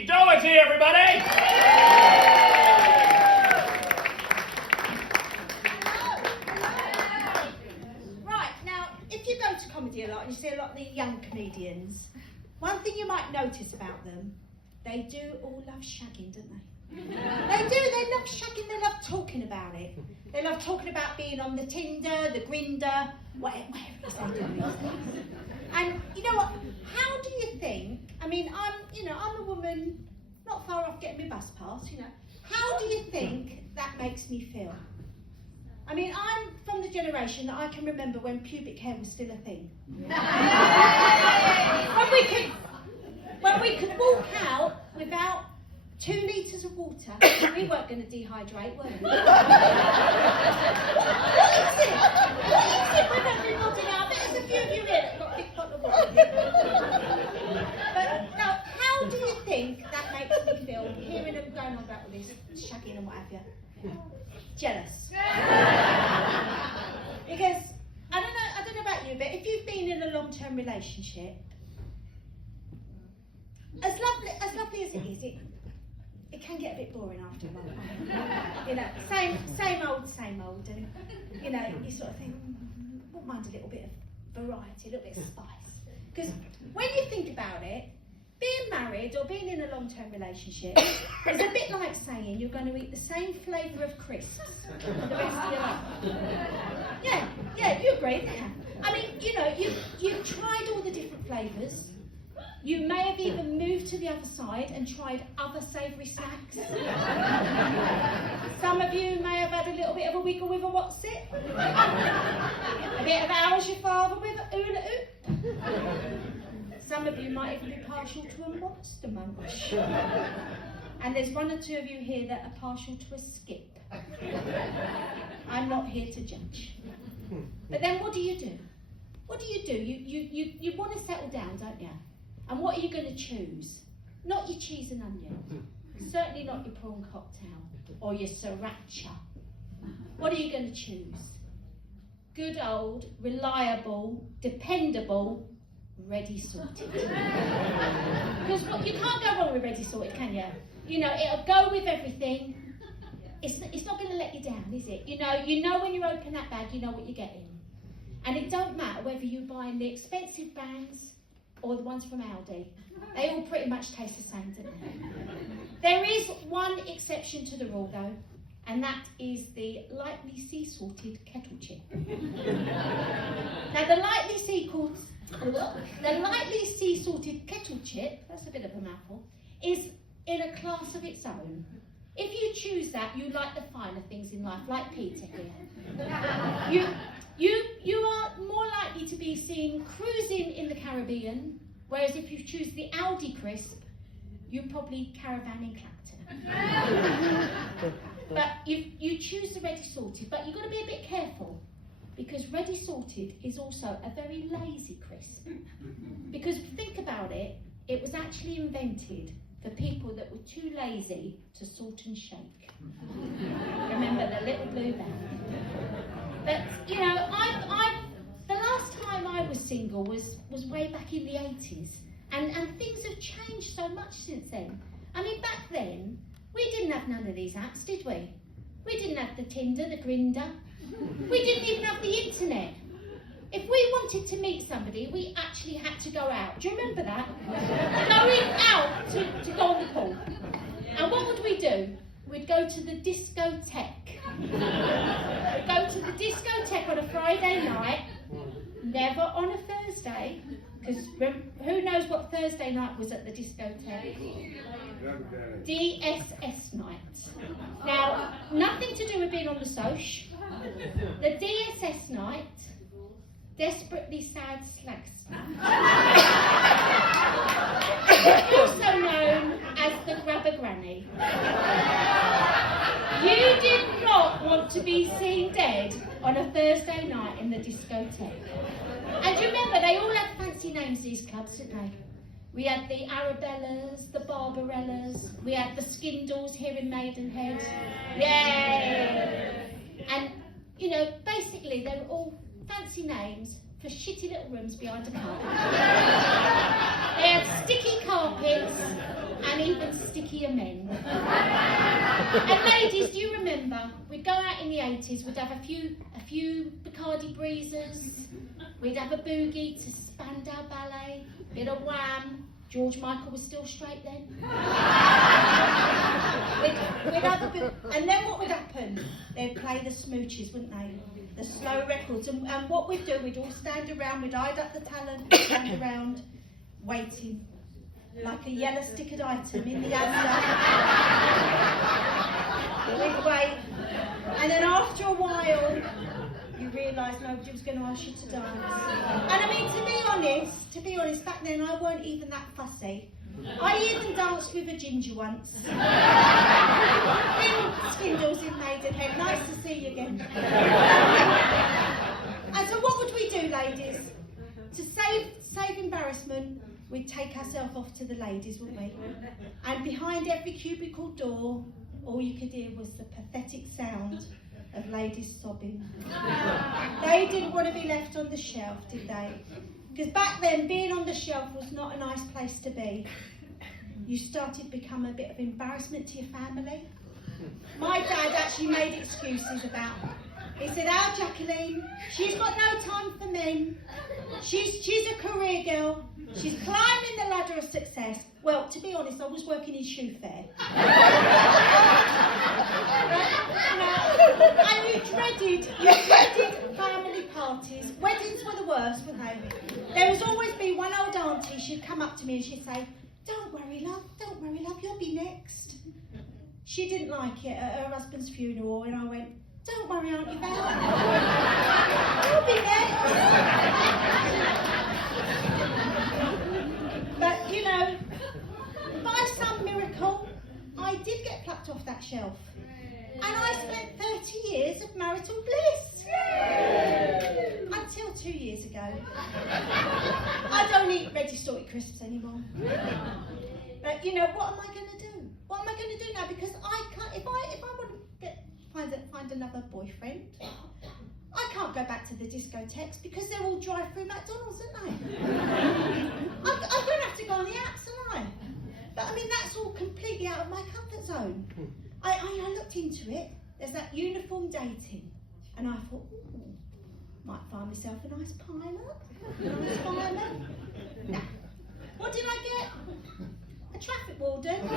Steve Doherty, everybody! Right, now, if you go to comedy a lot and you see a lot of the young comedians, one thing you might notice about them, they do all love shagging, don't they? They do, they love shagging, they love talking about it. They love talking about being on the Tinder, the Grinder, whatever it is they do these days. And you know what, how do you think, I mean, I'm a woman, not far off getting my bus pass, how do you think that makes me feel? I mean, I'm from the generation that I can remember when pubic hair was still a thing. when we could walk out without 2 litres of water, we weren't going to dehydrate, were we? What is it? What is it with everybody now? There's a few of you here that got a big pot of water. But now, how do you think that makes me feel, hearing them going on about all this shagging and what have you? Jealous. Because, I don't know about you, but if you've been in a long-term relationship, as lovely as it is, it can get a bit boring after a while. Same old, and you sort of think, wouldn't mind a little bit of variety, a little bit of spice. Because when you think about it, being married or being in a long-term relationship is a bit like saying you're going to eat the same flavour of crisps for the rest of your life. Yeah, you agree. I mean, you've tried all the different flavours. You may have even moved to the other side and tried other savoury snacks. Some of you may have had a little bit of a wiggle with a what's it? A bit of how's your father with a hula hoop? Some of you might even be partial to a monster munch. And there's 1 or 2 of you here that are partial to a skip. I'm not here to judge. But then what do you do? What do? You want to settle down, don't you? And what are you going to choose? Not your cheese and onion. Certainly not your prawn cocktail or your sriracha. What are you going to choose? Good old, reliable, dependable, ready sorted. Because you can't go wrong with ready sorted, can you? It'll go with everything. It's not going to let you down, is it? You know when you open that bag, you know what you're getting. And it don't matter whether you're buying the expensive brands or the ones from Aldi. They all pretty much taste the same, don't they? There is one exception to the rule though, and that is the lightly sea-salted kettle chip. Now the lightly sea-salted kettle chip, that's a bit of a mouthful, is in a class of its own. If you choose that, you like the finer things in life, like Peter here. You are more likely to be seen cruising in the Caribbean, whereas if you choose the Aldi crisp, you probably caravan in Clacton. But you choose the ready sorted, but you've got to be a bit careful, because ready sorted is also a very lazy crisp. Because think about it, it was actually invented for people that were too lazy to salt and shake. Remember the little blue bag? But the last time I was single was way back in the 80s, and things have changed so much since then. I mean, back then we didn't have none of these apps, did we? We didn't have the Tinder, the Grinder. We didn't even have the internet. If we wanted to meet somebody, we actually had to go out. Do you remember that? Going out to go on the pool. And what would we do? We'd go to the discotheque. We'd go to the discotheque on a Friday night, never on a Thursday, because who knows what Thursday night was at the discotheque? DSS night. Now, nothing to do with being on the soch. The DSS night, desperately sad slags. Also known as the grabber granny. You did not want to be seen dead on a Thursday night in the discotheque. And do you remember, they all had fancy names, these clubs, didn't they? We had the Arabellas, the Barbarellas, we had the Skindles here in Maidenhead. Yay! And, basically they were all fancy names for shitty little rooms behind a carpet. They had sticky carpets and even bulkier men. And ladies, do you remember? We'd go out in the 80s, we'd have a few Bacardi Breezers, we'd have a boogie to Spandau Ballet, we'd have a Wham. George Michael was still straight then. we'd have a and then what would happen? They'd play the smooches, wouldn't they? The slow records. And what we'd do, we'd all stand around, we'd hide up the talent, stand around, waiting. Like a yellow stickered item in the answer. We'd wait. And then after a while, you realised nobody was going to ask you to dance. And I mean, to be honest, back then I weren't even that fussy. I even danced with a ginger once. Skindles in Maidenhead. Nice to see you again. And so what would we do, ladies? To save embarrassment, we'd take ourselves off to the ladies, wouldn't we? And behind every cubicle door, all you could hear was the pathetic sound of ladies sobbing. They didn't want to be left on the shelf, did they? Because back then, being on the shelf was not a nice place to be. You started to become a bit of embarrassment to your family. My dad actually made excuses about it. He said, "Our Jacqueline, she's got no time for men. She's a career girl. She's climbing the ladder of success." Well, to be honest, I was working in shoe fair. And you dreaded family parties. Weddings were the worst, weren't they? There was always be one old auntie, she'd come up to me and she'd say, don't worry, love, you'll be next." She didn't like it at her husband's funeral, and I went, "Don't worry, Auntie Val, you'll be next." But, you know, by some miracle, I did get plucked off that shelf. And I spent 30 years of marital bliss. Until 2 years ago. I don't eat ready salted crisps anymore. But, you know, what am I going to do? What am I going to do now? Because I can't, if I want to find another boyfriend, I can't go back to the discotheques because they're all drive-through McDonald's, aren't they? I'm going to have to go on the apps, aren't I? But I mean, that's all completely out of my comfort zone. I looked into it. There's that uniform dating, and I thought, ooh, might find myself a nice pilot, a nice fireman. Nah. What did I get? A traffic warden and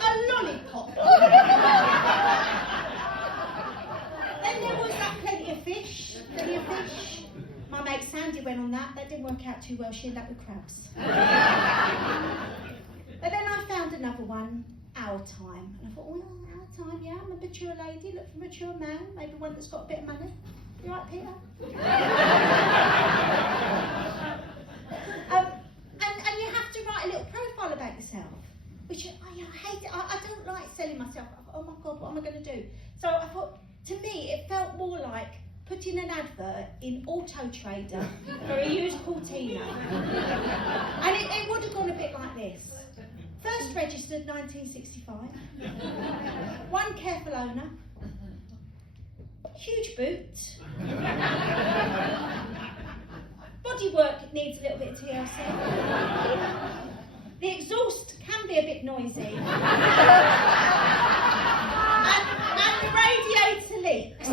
a lollipop. Then there was that plenty of fish. My mate Sandy went on that. That didn't work out too well. She ended up with crabs. But then I found another one, Our Time. And I thought, well, Our Time, yeah, I'm a mature lady, look for a mature man, maybe one that's got a bit of money. You right, Peter? And you have to write a little profile about yourself, which I hate it. I don't like selling myself. I thought, oh my God, what am I going to do? So I thought, to me, it felt more like putting an advert in Auto Trader for a used Cortina. And it would have gone a bit like this. First registered 1965. One careful owner. Huge boot. Bodywork needs a little bit of TLC. The exhaust can be a bit noisy. And the radiator leaks.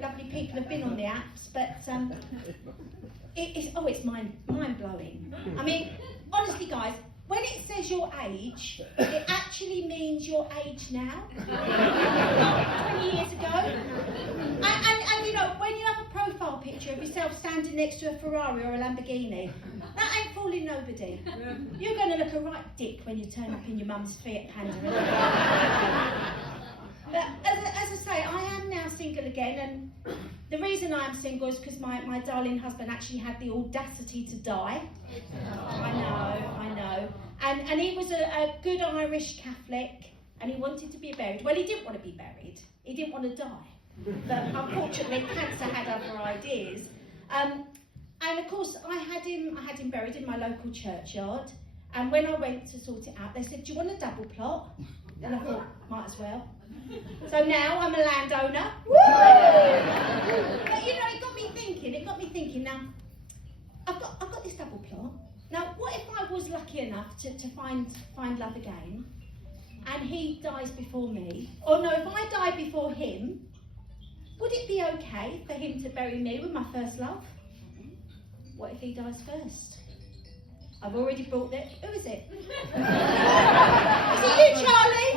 Lovely people have been on the apps, but it's mind-blowing. I mean, honestly, guys, when it says your age, it actually means your age now, not 20 years ago. And you know, when you have a profile picture of yourself standing next to a Ferrari or a Lamborghini, that ain't fooling nobody. You're going to look a right dick when you turn up in your mum's Fiat Panda. But as I say, I am now single again, and the reason I am single is because my darling husband actually had the audacity to die. I know. And he was a good Irish Catholic, and he wanted to be buried. Well, he didn't want to be buried. He didn't want to die. But unfortunately, cancer had other ideas. And of course, I had him buried in my local churchyard. And when I went to sort it out, they said, "Do you want a double plot?" And I thought, might as well. So now I'm a landowner. Woo! But you know, it got me thinking, now, I've got this double plot. Now, what if I was lucky enough to find love again, and he dies before me? Or no, if I die before him, would it be okay for him to bury me with my first love? What if he dies first? I've already brought it. Who is it? Is it you, Charlie?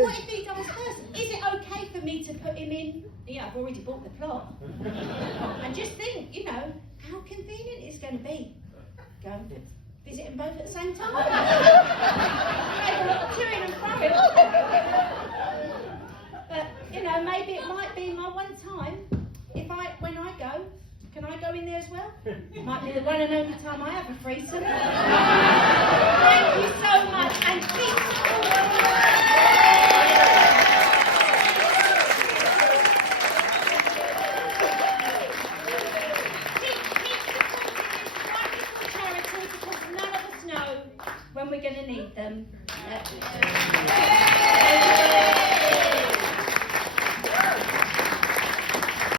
What if he dies first? Is it okay for me to put him in? Yeah, I've already bought the plot. And just think, you know, how convenient it's going to be. Go and visit them both at the same time. Make a lot of toing and throwing. But, you know, maybe it might be my one time. When I go, can I go in there as well? Might be the one and only time I have a threesome. Thank you so much, and keep charity, because none of us know when we're going to need them.